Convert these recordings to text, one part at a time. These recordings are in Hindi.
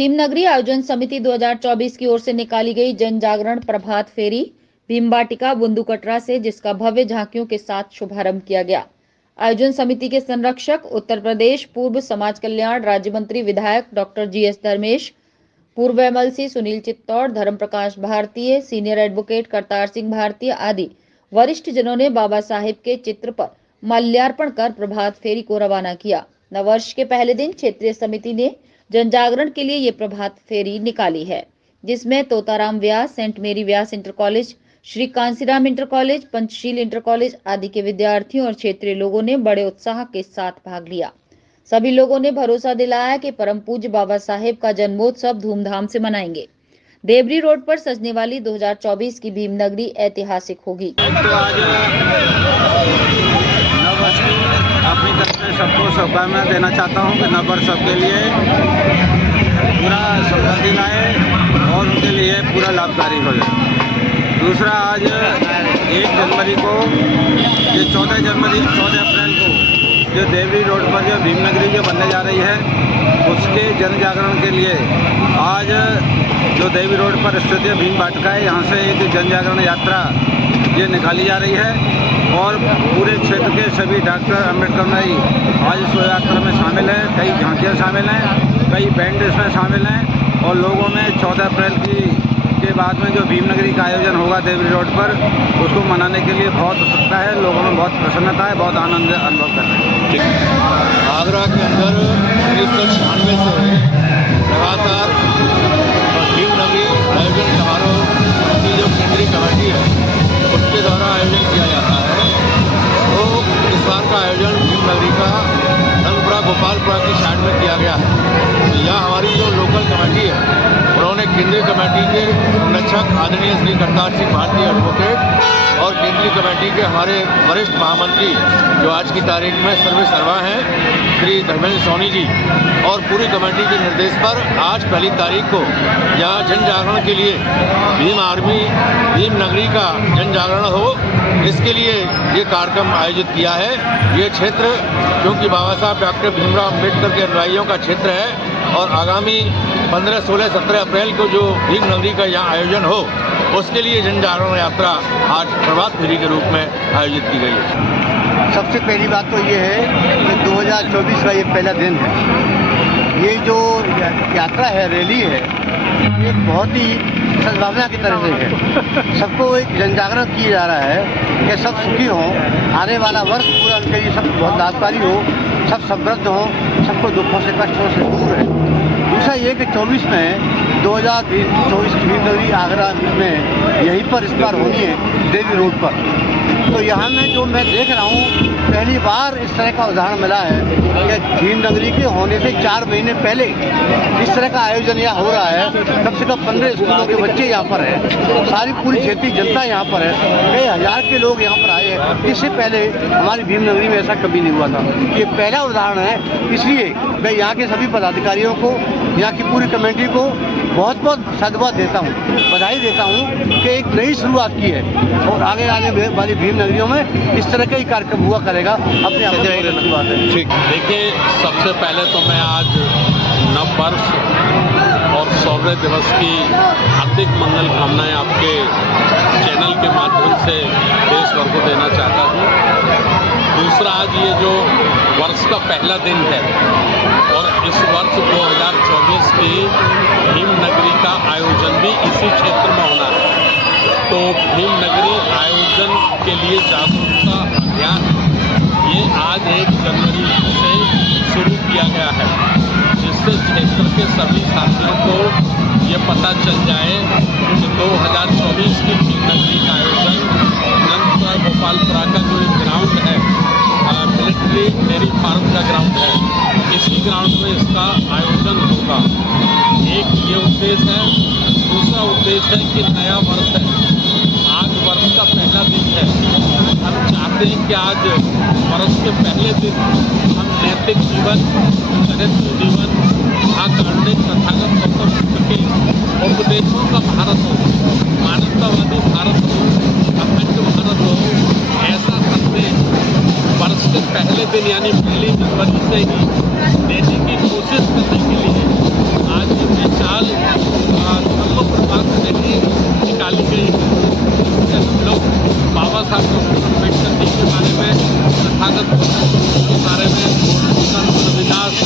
भीमनगरी आयोजन समिति 2024 की ओर से निकाली गई जन जागरण प्रभात फेरी भीमबाटिका बुंदूकटरा से, जिसका भव्य झांकियों के साथ शुभारंभ किया गया। आयोजन समिति के संरक्षक उत्तर प्रदेश पूर्व समाज कल्याण राज्य मंत्री विधायक डॉक्टर GS धर्मेश, पूर्व MLC सुनील चित्तौड़, धर्म प्रकाश भारतीय, सीनियर एडवोकेट करतार सिंह भारतीय आदि वरिष्ठ जनों ने बाबा साहेब के चित्र पर माल्यार्पण कर प्रभात फेरी को रवाना किया। नववर्ष के पहले दिन क्षेत्रीय समिति ने जन जागरण के लिए ये प्रभात फेरी निकाली है, जिसमें Totaram Vyas, Saint Mary Vyas inter college, Shri Kansiram inter college, Panchsheel inter college आदि के विद्यार्थियों और क्षेत्रीय लोगों ने बड़े उत्साह के साथ भाग लिया। सभी लोगों ने भरोसा दिलाया कि परम पूज्य बाबा साहेब का जन्मोत्सव धूमधाम से मनाएंगे। देवरी रोड पर सजने वाली 2024 की भीमनगरी ऐतिहासिक होगी। तो आज नववर्ष की अपनी तरफ से सबको शुभकामनाएं देना चाहता हूं कि नववर्ष सबके लिए पूरा समृद्धि लाए और उनके लिए पूरा लाभकारी हो जाए। दूसरा, आज 1 जनवरी को ये 14 अप्रैल को जो देवरी रोड पर जो भीमनगरी जो बनने जा रही है, उसके जन जागरण के लिए आज जो देवी रोड पर स्थित है भीमबाटिका है, यहाँ से एक जन जागरण यात्रा ये निकाली जा रही है और पूरे क्षेत्र के सभी डॉक्टर अम्बेडकरमयी आज इस यात्रा में शामिल हैं। कई झांकियाँ शामिल हैं, कई बैंड इसमें शामिल हैं और लोगों में 14 अप्रैल के बाद में जो भीमनगरी का आयोजन होगा देवरी रोड पर, उसको मनाने के लिए बहुत उत्सुकता है। लोगों में बहुत प्रसन्नता है, बहुत आनंद अनुभव कर रहे हैं। आगरा के अंदर 1996 से लगातार भीमनगरी आयोजन समारोह की जो केंद्रीय कमेटी है उसके द्वारा आयोजन किया जाता है। तो इस बार का आयोजन भीमनगरी का रंगपुरा गोपालपुरा की साइड में किया गया है। तो यहाँ हमारी जो लोकल कमेटी है उन्होंने केंद्रीय कमेटी के संरक्षक आदरणीय श्री करतार सिंह भारतीय एडवोकेट और केंद्रीय कमेटी के हमारे वरिष्ठ महामंत्री जो आज की तारीख में सर्वे सर्वा हैं श्री धर्मेंद्र सोनी जी और पूरी कमेटी के निर्देश पर आज पहली तारीख को यहाँ जन जागरण के लिए भीम आर्मी भीमनगरी का जन जागरण हो, इसके लिए ये कार्यक्रम आयोजित किया है। ये क्षेत्र क्योंकि बाबा साहब डॉक्टर भीमराव अम्बेडकर के अनुयायियों का क्षेत्र है और आगामी 15, 16, 17 अप्रैल को जो भीमनगरी का यहाँ आयोजन हो, उसके लिए जन जागरण यात्रा आज प्रभात फेरी के रूप में आयोजित की गई है। सबसे पहली बात तो ये है कि 2024 का ये पहला दिन है। ये जो यात्रा है, रैली है, ये बहुत ही सद्भावना की तरह से है। सबको एक जन जागरण किया जा रहा है कि सब सुखी हों, आने वाला वर्ष पूरा उनके लिए सब बहुत लाभकारी हो, सब समृद्ध हों, सबको दुखों से कष्टों से दूर है। दूसरा ये कि 24 में 2024 की भीमनगरी आगरा में यहीं पर इस बार होनी है देवी रोड पर। तो यहाँ में जो मैं देख रहा हूँ, पहली बार इस तरह का उदाहरण मिला है कि भीमनगरी के होने से 4 महीने पहले इस तरह का आयोजन यहाँ हो रहा है। कम से कम 15 स्कूलों के बच्चे यहाँ पर हैं, सारी पूरी क्षेत्रीय जनता यहाँ पर है, कई हज़ार के लोग यहाँ पर आए हैं। इससे पहले हमारी भीमनगरी में ऐसा कभी नहीं हुआ था। ये पहला उदाहरण है, इसलिए मैं यहाँ के सभी पदाधिकारियों को, यहाँ की पूरी कमेटी को बहुत बहुत साधुवाद देता हूँ, बधाई देता हूँ कि एक नई शुरुआत की है और आगे आने वाली भीमनगरियों में इस तरह का ही कार्यक्रम हुआ करेगा। अपने आप में अच्छी बात है। ठीक, देखिए, सबसे पहले तो मैं आज नववर्ष और शौर्य दिवस की हार्दिक मंगल कामनाएं आपके चैनल के माध्यम से देश भर को देना चाहता हूँ। दूसरा, आज ये जो वर्ष का पहला दिन है और इस वर्ष 2024 की भीमनगरी का आयोजन भी इसी क्षेत्र में होना है। तो भीमनगरी आयोजन के लिए जागरूकता अभियान ये आज 1 जनवरी से शुरू किया गया है, जिससे क्षेत्र के सभी साथियों को ये पता चल जाए कि 2024 की भीमनगरी का आयोजन रंगपुरा गोपालपुरा का जो एक ग्राउंड है, मिलिट्री डेयरी फार्म का ग्राउंड है, इसी ग्राउंड में इसका आयोजन होगा। एक ये उद्देश्य है। दूसरा उद्देश्य है कि नया वर्ष है, आज वर्ष का पहला दिन है। हम चाहते हैं कि आज वर्ष के पहले दिन हम नैतिक जीवन, चरित्र जीवन, महाकारुणिक तथागत गौतम बुद्ध के उपदेशों का भारत हो, मानवतावादी भारत हो, अखंड भारत हो, ऐसा संदेश वर्ष के पहले दिन यानी 1 जनवरी से ही देने की कोशिश करने के लिए आज स्वागत के बारे में, संत रविदास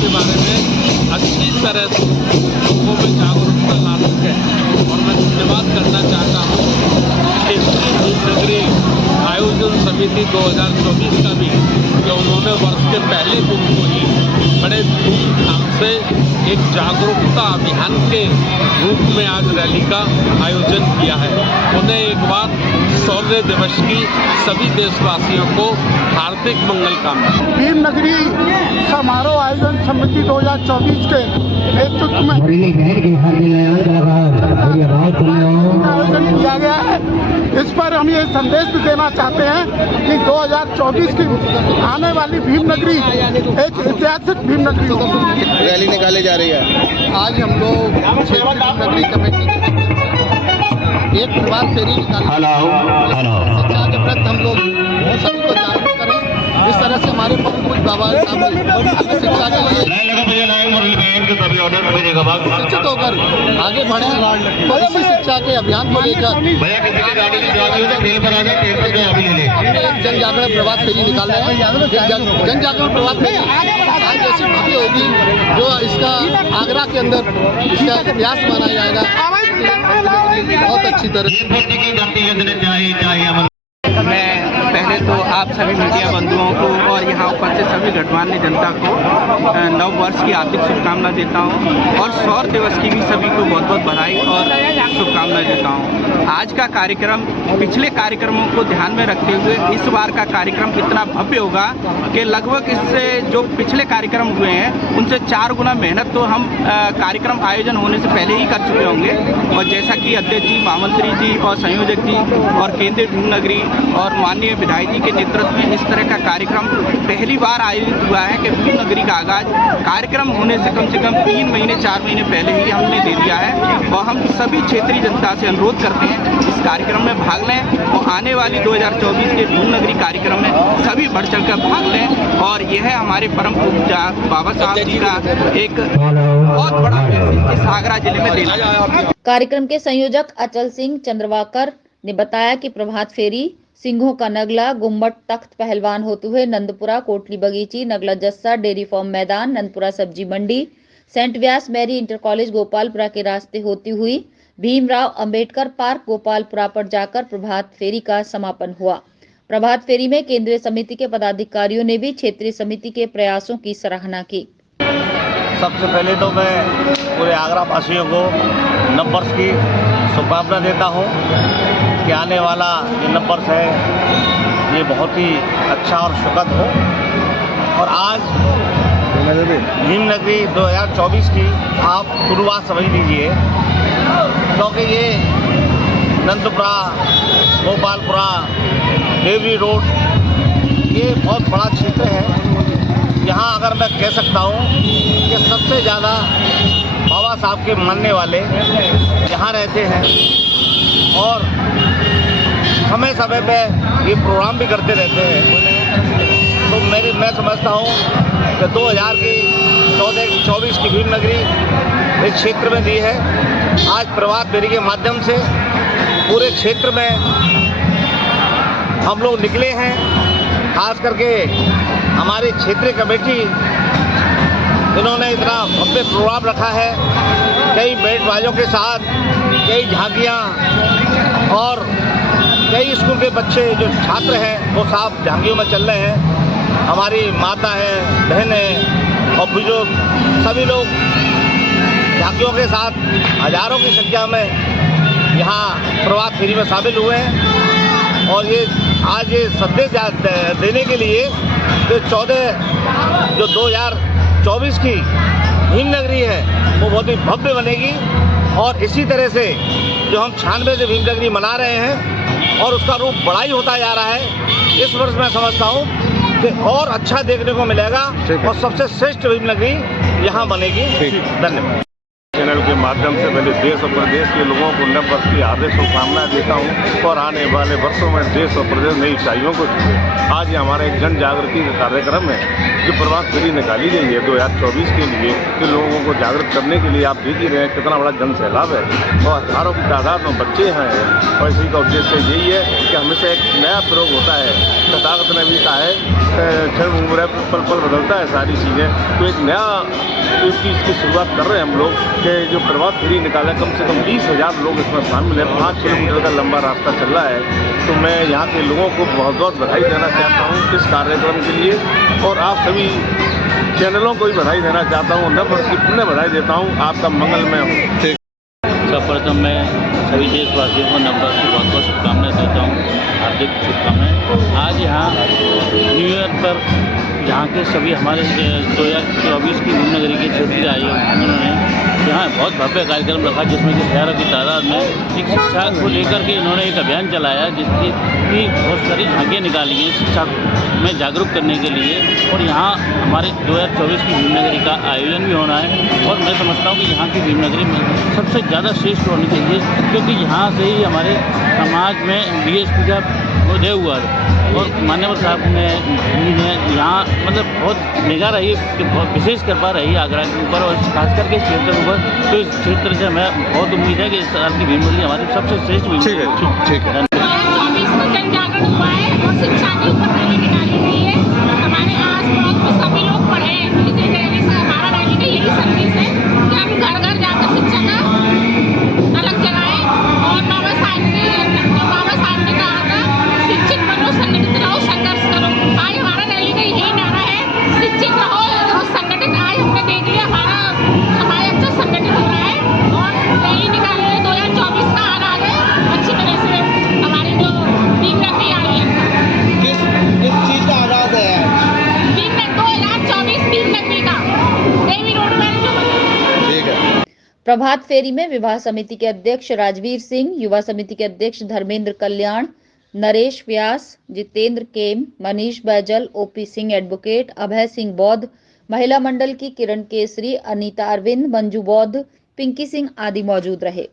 के बारे में अच्छी तरह से लोगों में जागरूकता ला सके। और मैं धन्यवाद करना चाहता हूँ केंद्रीय भीम नगरी आयोजन समिति 2024 का भी, कि उन्होंने वर्ष के पहले दिन को ही बड़े धूमधाम से एक जागरूकता अभियान के रूप में आज रैली का आयोजन किया है। उन्हें एक बार शौर्य दिवस की सभी देशवासियों को हार्दिक मंगल कामना। भीम नगरी समारोह आयोजन समिति 2024 के नेतृत्व में आयोजन किया गया है। इस पर हम ये संदेश भी देना चाहते हैं कि 2024 की आने वाली भीम नगरी एक ऐतिहासिक भीम नगरी होगी। रैली निकाली जा रही है। आज हम लोग क्षेत्रीय भीम नगरी कमेटी एक प्रभात फेरी निकाली। शिक्षा के प्रति हम लोग सभी को जागरूक करें। जिस तरह से हमारे पूज्य बाबा साहब शिक्षा के लिए शिक्षित होकर आगे बढ़े और इसी शिक्षा के अभियान को लेकर हमने एक जन जागरण प्रभात फेरी निकाल रहे हैं। जन जागरण प्रभात फेरी आज ऐसी भव्य होगी जो इसका आगरा के अंदर इसका इतिहास माना जाएगा बहुत अच्छी तरह। मैं पहले तो आप सभी मीडिया बंधुओं को और यहाँ उपस्थित सभी गणमान्य जनता को नव वर्ष की हार्दिक शुभकामना देता हूँ और सौर दिवस की भी सभी को बहुत बहुत बधाई और शुभकामनाएं देता हूँ। आज का कार्यक्रम पिछले कार्यक्रमों को ध्यान में रखते हुए इस बार का कार्यक्रम इतना भव्य होगा कि लगभग इससे जो पिछले कार्यक्रम हुए हैं उनसे 4 गुना मेहनत तो हम कार्यक्रम आयोजन होने से पहले ही कर चुके होंगे। और जैसा कि अध्यक्ष जी, महामंत्री जी और संयोजक जी और केंद्रीय भीम नगरी और माननीय विधायक जी के नेतृत्व में इस तरह का कार्यक्रम पहली बार आयोजित हुआ है कि भीम नगरी का आगाज कार्यक्रम होने से कम 3 महीने 4 महीने पहले ही हमने दे दिया है। और हम सभी क्षेत्रीय जनता से अनुरोध करते हैं इस कार्यक्रम में भाग लें और आने वाली 2024 के भीम नगरी कार्यक्रम में सभी बढ़ चढ़ कर भाग लें। और यह है हमारे परम पूज्य बाबा साहब जी का एक बहुत बड़ा इस आगरा जिले में देना। कार्यक्रम के संयोजक अचल सिंह चंद्रवाकर ने बताया कि प्रभात फेरी सिंघों का नगला, गुम्बट तख्त पहलवान होते हुए नंदपुरा, कोटली बगीची, नगला जस्सा, डेयरी फार्म मैदान, नंदपुरा सब्जी मंडी, सेंट व्यास मैरी इंटर कॉलेज गोपालपुरा के रास्ते होती हुई भीमराव अंबेडकर पार्क गोपालपुरा पर जाकर प्रभात फेरी का समापन हुआ। प्रभात फेरी में केंद्रीय समिति के पदाधिकारियों ने भी क्षेत्रीय समिति के प्रयासों की सराहना की। सबसे पहले तो मैं पूरे आगरा वासियों को नव वर्ष की शुभकामना देता हूं कि आने वाला ये नव वर्ष है ये बहुत ही अच्छा और सुखद हो। और आज भीम नगरी 2024 की आप शुरुआत समझ लीजिए, क्योंकि ये नंदपुरा, गोपालपुरा, देवरी रोड ये बहुत बड़ा क्षेत्र है। यहाँ अगर मैं कह सकता हूँ कि सबसे ज़्यादा बाबा साहब के मानने वाले यहाँ रहते हैं और समय समय पे ये प्रोग्राम भी करते रहते हैं। तो मैं समझता हूँ कि 2024 की भीम नगरी इस क्षेत्र में दी है। आज प्रभात फेरी के माध्यम से पूरे क्षेत्र में हम लोग निकले हैं। खास करके हमारी क्षेत्रीय कमेटी इन्होंने इतना भव्य प्रोग्राम रखा है, कई बैंड बाजों के साथ, कई झांकियाँ और कई स्कूल के बच्चे जो छात्र हैं वो साहब झांकियों में चल रहे हैं। हमारी माता है, बहन है और बुजुर्ग सभी लोग झांकियों के साथ हजारों की संख्या में यहाँ प्रभात फेरी में शामिल हुए हैं। और ये आज ये संदेश देने के लिए कि 2024 की भीम नगरी है वो बहुत ही भव्य बनेगी। और इसी तरह से जो हम 96 से भीम नगरी मना रहे हैं और उसका रूप बड़ा ही होता जा रहा है, इस वर्ष मैं समझता हूँ कि और अच्छा देखने को मिलेगा और सबसे श्रेष्ठ भीम नगरी यहाँ बनेगी। धन्यवाद। चैनल के माध्यम से पहले देश और प्रदेश के लोगों को नव वर्ष की हार्दिक शुभकामनाएं देता हूं और आने वाले वर्षों में देश और प्रदेश नई ऊंचाइयों को छुए। आज ये हमारा एक जन जागृति का कार्यक्रम है जो प्रभात फेरी निकाली गई है 2024 के लिए, कि लोगों को जागृत करने के लिए। आप देख ही रहे हैं कितना बड़ा जन सैलाब है और हजारों की तादाद में बच्चे हैं और इसी का उद्देश्य यही है कि हमेशा एक नया प्रयोग होता है। तथागत ने भी कहा है क्षण उम्र पल पल बदलता है सारी चीज़ें, तो एक नया चीज़ की शुरुआत कर रहे हैं हम लोग कि जो प्रभात फेरी निकाला, कम से कम 20,000 लोग इसमें शामिल हैं। 5 किलोमीटर का लंबा रास्ता चल रहा है। तो मैं यहाँ के लोगों को बहुत बहुत बधाई देना चाहता हूँ इस कार्यक्रम के लिए और आप सभी चैनलों को भी बधाई देना चाहता हूँ। नव वर्ष की पुण्य बधाई देता हूँ, आपका मंगलमय हो। सर्वप्रथम मैं सभी देशवासियों को नव वर्ष की बहुत बहुत शुभकामनाएं देता हूँ, हार्दिक शुभकामनाएं। आज यहाँ न्यू ईयर पर यहाँ के सभी हमारे 2024 की भीमनगरी के क्षेत्रीय आयोग उन्होंने यहाँ बहुत भव्य कार्यक्रम रखा, जिसमें कि हज़ारों की तादाद में एक शिक्षा को लेकर के इन्होंने एक अभियान चलाया, जिसकी भी बहुत सारी झांकियाँ निकाली हैं शिक्षा में जागरूक करने के लिए। और यहाँ हमारे 2024 की भीमनगरी का आयोजन भी होना है और मैं समझता हूँ कि यहाँ की भीमनगरी में सबसे ज़्यादा श्रेष्ठ होनी चाहिए, क्योंकि यहाँ से ही हमारे समाज में DSP का उदय हुआ और मान्यवर साहब ने यहाँ मतलब बहुत निगाह रही, कि बहुत विशेष कृपा रही आगरा के ऊपर और खास करके इस क्षेत्र के ऊपर। तो इस क्षेत्र से हमें बहुत उम्मीद है कि इस साल की भीमनगरी हमारी सबसे श्रेष्ठ हुई। ठीक है। 2024 में जन जागरण हुआ है और शिक्षा के ऊपर रैली निकाली गई है। हमारे आस पड़ोस में सभी लोग पढ़े हैं। इस रैली से हमारा रैली का यही संदेश है कि हम घर घर जाकर शिक्षा का अलग जलाएं और बाबा साहब ने कहा था शिक्षित बनो, संगठित रहो, संघर्ष करो। आज हमारा रैली का यही नारा है, शिक्षित रहो और संगठित। आज हमने देख लिया हमारा समाज अच्छा संगठित हो रहा है और रैली निकाली है। 2024 का आगाज है अच्छी तरह से। हमारी जो भीमनगरी आ रही है, किस चीज़ का आगाज है? 2024 भीमनगरी का देवी रोड में जो ठीक है। प्रभात फेरी में विवाह समिति के अध्यक्ष राजवीर सिंह, युवा समिति के अध्यक्ष धर्मेंद्र कल्याण, नरेश व्यास, जितेंद्र केम, मनीष बैजल, OP सिंह एडवोकेट, अभय सिंह बौद्ध, महिला मंडल की किरण केसरी, अनीता अरविंद, मंजू बौद्ध, पिंकी सिंह आदि मौजूद रहे।